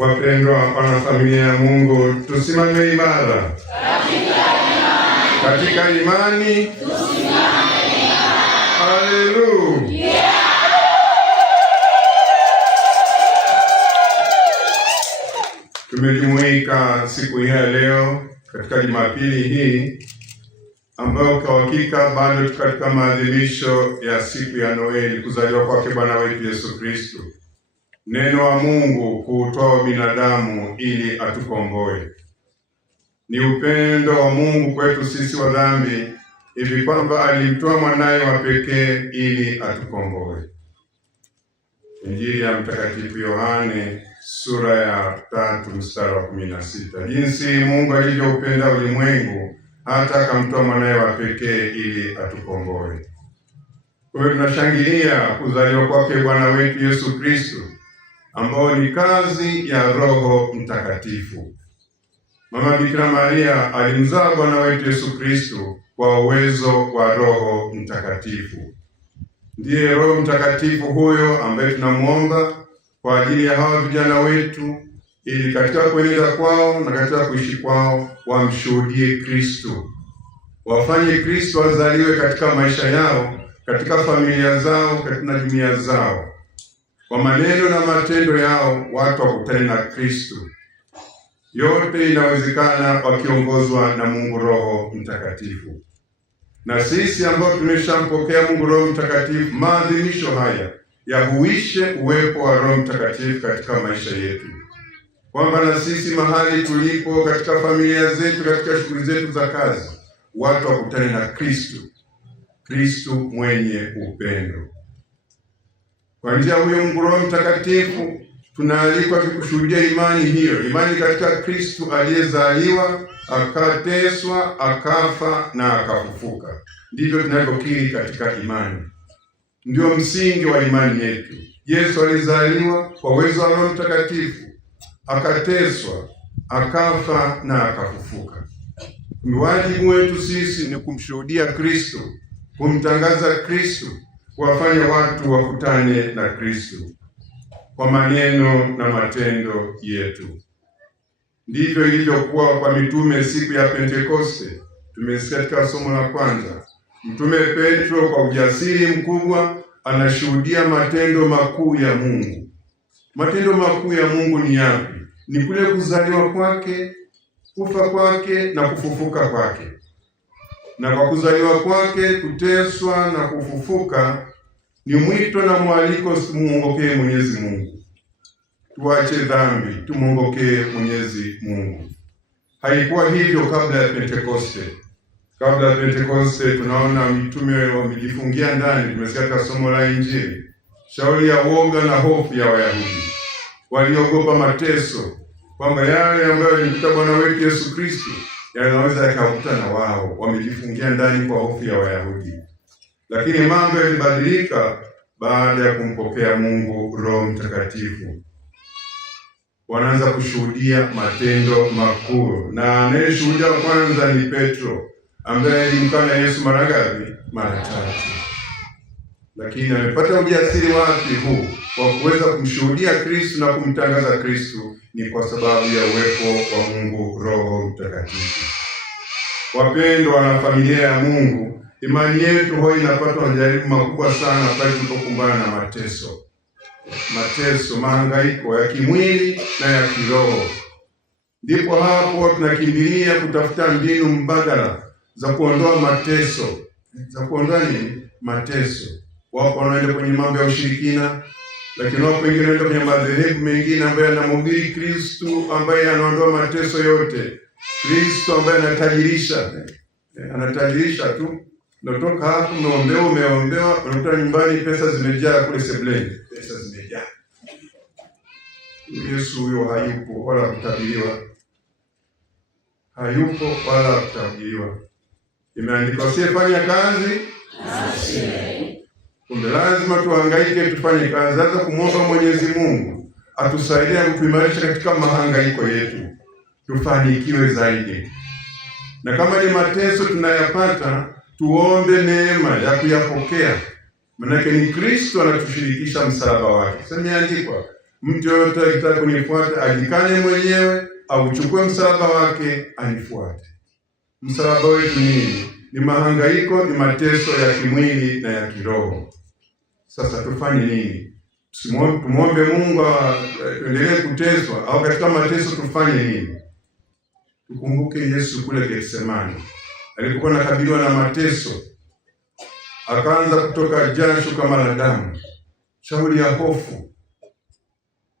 Wapendwa wanafamilia ya Mungu, tusimame imara katika imani. Haleluya! Tumejumuika siku hii ya leo katika Jumapili hii ambayo kwa hakika bado tuko katika maadhimisho ya siku ya Noeli, kuzaliwa kwake Bwana wetu Yesu Kristo, neno wa Mungu kuutoa binadamu ili atukomboe. Ni upendo wa Mungu kwetu sisi wa dhambi hivi kwamba alimtoa mwanaye wa pekee ili atukomboe. Injili ya Mtakatifu Yohane sura ya 3 mstari wa 16. Jinsi Mungu alivyoupenda ulimwengu hata akamtoa mwanaye wa pekee ili atukomboe. Kwa hiyo tunashangilia kuzaliwa kwake Bwana wetu Yesu Kristo, ambao ni kazi ya Roho Mtakatifu. Mama Bikira Maria alimzaa Bwana wetu Yesu Kristo kwa uwezo wa Roho Mtakatifu. Ndiye Roho Mtakatifu huyo ambaye tunamuomba kwa ajili ya hawa vijana wetu, ili katika kueneza kwao na katika kuishi kwao wamshuhudie Kristo, wafanye Kristo azaliwe katika maisha yao, katika familia zao, katika jumuiya zao. Kwa maneno na matendo yao watu wakutane na Kristo. Yote inawezekana wakiongozwa na Mungu Roho Mtakatifu. Na sisi ambao tumeshampokea Mungu Roho Mtakatifu, maadhimisho haya yahuishe uwepo wa Roho Mtakatifu katika maisha yetu, kwamba na sisi mahali tulipo, katika familia zetu, katika shughuli zetu za kazi, watu wakutane na Kristo, Kristo mwenye upendo. Kwa njia huyo Mungu Roho Mtakatifu tunaalikwa kushuhudia imani hiyo, imani katika Kristo aliyezaliwa, akateswa, akafa na akafufuka. Ndivyo tunavyokiri katika imani. Ndio msingi wa imani yetu. Yesu alizaliwa kwa uwezo wa Roho Mtakatifu, akateswa, akafa na akafufuka. Wajibu wetu sisi ni kumshuhudia Kristo, kumtangaza Kristo, kuwafanya watu wakutane na Kristo kwa maneno na matendo yetu. Ndivyo ilivyokuwa kwa mitume siku ya Pentekoste. Tumesikia katika somo la kwanza, Mtume Petro kwa ujasiri mkubwa anashuhudia matendo makuu ya Mungu. Matendo makuu ya Mungu ni yapi? Ni kule kuzaliwa kwake, kufa kwake na kufufuka kwake. Na kwa kuzaliwa kwake, kuteswa na kufufuka ni mwito na mwaliko tumuongokee Mwenyezi Mungu. Tuache dhambi, tumuongokee Mwenyezi Mungu. Haikuwa hivyo kabla ya Pentekoste. Kabla ya Pentekoste tunaona mitume wamejifungia ndani. Tumesikia katika somo la Injili shauri ya woga na hofu ya Wayahudi. Waliogopa mateso, kwamba yale ambayo yalimkuta Bwana wetu Yesu Kristo yanaweza yakakuta na wao. Wamejifungia ndani kwa hofu ya Wayahudi. Lakini mambo yalibadilika baada ya kumpokea Mungu Roho Mtakatifu. Wanaanza kushuhudia matendo makuu, na anayeshuhudia kwanza ni Petro, ambaye alimkana Yesu mara ngapi? Mara 3. Lakini amepata ujasiri wapi huu kwa kuweza kumshuhudia Kristo na kumtangaza Kristo? Ni kwa sababu ya uwepo wa Mungu Roho Mtakatifu. Wapendwa na familia ya Mungu, imani yetu huwa inapatwa na majaribu makubwa sana pale tunapokumbana na mateso. Mateso, mahangaiko ya kimwili na ya kiroho. Ndipo hapo tunakimbilia kutafuta mbinu mbadala za kuondoa mateso. Za kuondoa nini? Mateso. Wapo wanaenda kwenye mambo ya ushirikina, lakini wapo wengine wanaenda kwenye madhehebu mengine ambayo yanamhubiri Kristo ambaye anaondoa mateso yote. Kristo ambaye anatajirisha tu. Natoka hapo umeombewa, unakuta nyumbani pesa zimejaa kule sebuleni. Pesa zimejaa. Yesu huyo hayupo wala kutabiriwa. Hayupo wala kutabiriwa. Imeandikwa usifanye kazi asiye. Kumbe lazima tuhangaike tufanye kazi, hata kumwomba Mwenyezi Mungu atusaidie kutuimarisha katika mahangaiko yetu, tufanikiwe zaidi. Na kama ni mateso tunayapata, tuombe neema ya kuyapokea. Manake ni Kristo anatushirikisha msalaba wake. Sasa imeandikwa, Mtu yoyote akitaka kunifuata ajikane mwenyewe, auchukue msalaba wake anifuate. Msalaba wetu nini? Ni mahangaiko, ni mateso ya kimwili na ya kiroho. Sasa tufanye nini? Tumwombe Mungu tuendelee kuteswa au katika mateso tufanye nini? Tukumbuke Yesu kule Getsemani alipokuwa anakabiliwa na mateso, akaanza kutoka jasho kama la damu, shauri ya hofu,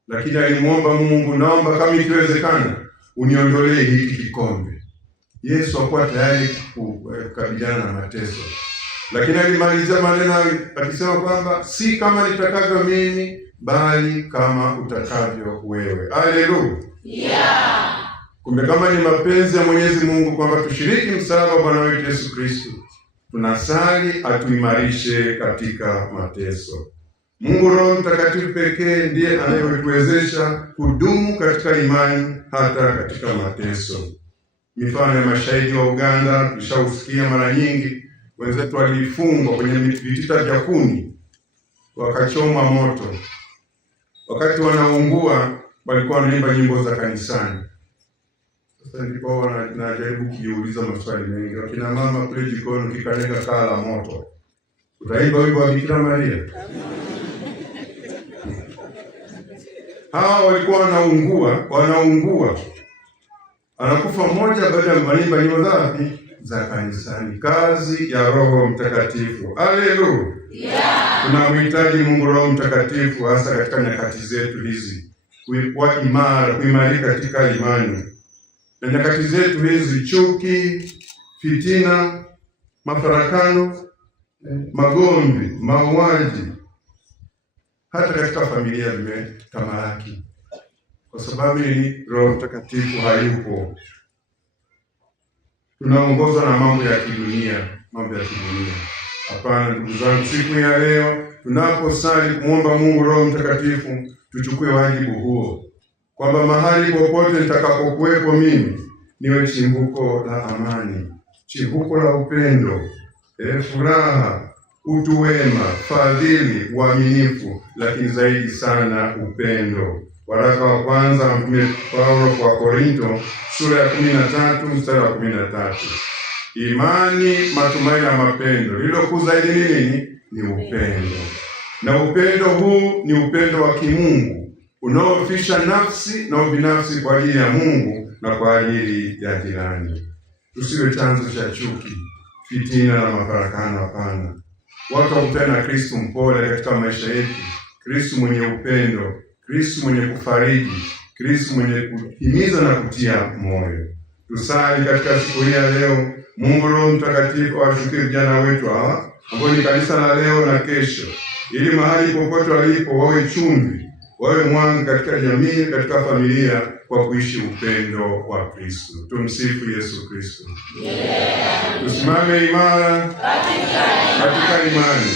lakini alimwomba Mungu, naomba kama ikiwezekana uniondolee hiki kikombe. Yesu hakuwa tayari kukabiliana na mateso, lakini alimalizia maneno akisema kwamba si kama nitakavyo mimi, bali kama utakavyo wewe. Haleluya! Yeah. Kumbe kama ni mapenzi ya Mwenyezi Mungu kwamba tushiriki msalaba wa Bwana wetu Yesu Kristo, tunasali atuimarishe katika mateso. Mungu Roho Mtakatifu pekee ndiye anayetuwezesha kudumu katika imani hata katika mateso. Mifano ya mashahidi wa Uganda tulishausikia mara nyingi. Wenzetu walifungwa kwenye vitita vya kuni, wakachoma moto. Wakati wanaungua walikuwa wanaimba nyimbo za kanisani. Sasa ndipo najaribu kujiuliza maswali mengi. Wakina mama kule jikoni ukikaneka kaa la moto, utaimba wimbo wa Bikira Maria? Hawa walikuwa wanaungua. Anakufa mmoja baada ya kuimba nyimbo za kanisani. Kazi ya Roho Mtakatifu. Haleluya! Yeah. Tunamhitaji Mungu Roho Mtakatifu hasa katika nyakati zetu hizi, kuwa imara, kuimarika katika imani. Na nyakati zetu hizi chuki, fitina, mafarakano, magomvi, mauaji, hata katika familia vimetamalaki. Kwa sababu ni Roho Mtakatifu hayupo. Tunaongozwa na mambo ya kidunia. Hapana ndugu zangu, siku ya leo tunaposali kumwomba Mungu Roho Mtakatifu, tuchukue wajibu huo, kwamba mahali popote nitakapokuwepo mimi niwe chimbuko la amani, chimbuko la upendo, furaha, utu wema, fadhili, uaminifu, lakini zaidi sana upendo. Waraka wa kwanza Mtume Paulo kwa Korinto sura ya 13 mstari wa 13. Imani, matumaini na mapendo, lilo kuu zaidi nini? Ni upendo. Na upendo huu ni upendo wa kimungu unaofisha nafsi na ubinafsi kwa ajili ya Mungu na kwa ajili ya jirani. Tusiwe chanzo cha chuki, fitina na mafarakano. Hapana. Watu wakutane na Kristo mpole katika maisha yetu, Kristo mwenye upendo, Kristo mwenye kufariji, Kristo mwenye kuhimiza na kutia moyo. Tusali katika siku hii ya leo, Mungu Roho Mtakatifu awashukie vijana wetu hawa ambao ni kanisa la leo na kesho, ili mahali popote walipo wawe chumvi, wawe mwanga katika jamii, katika familia, kwa kuishi upendo wa Kristo. Tumsifu Yesu Kristo. Yeah. Tusimame imara katika imani.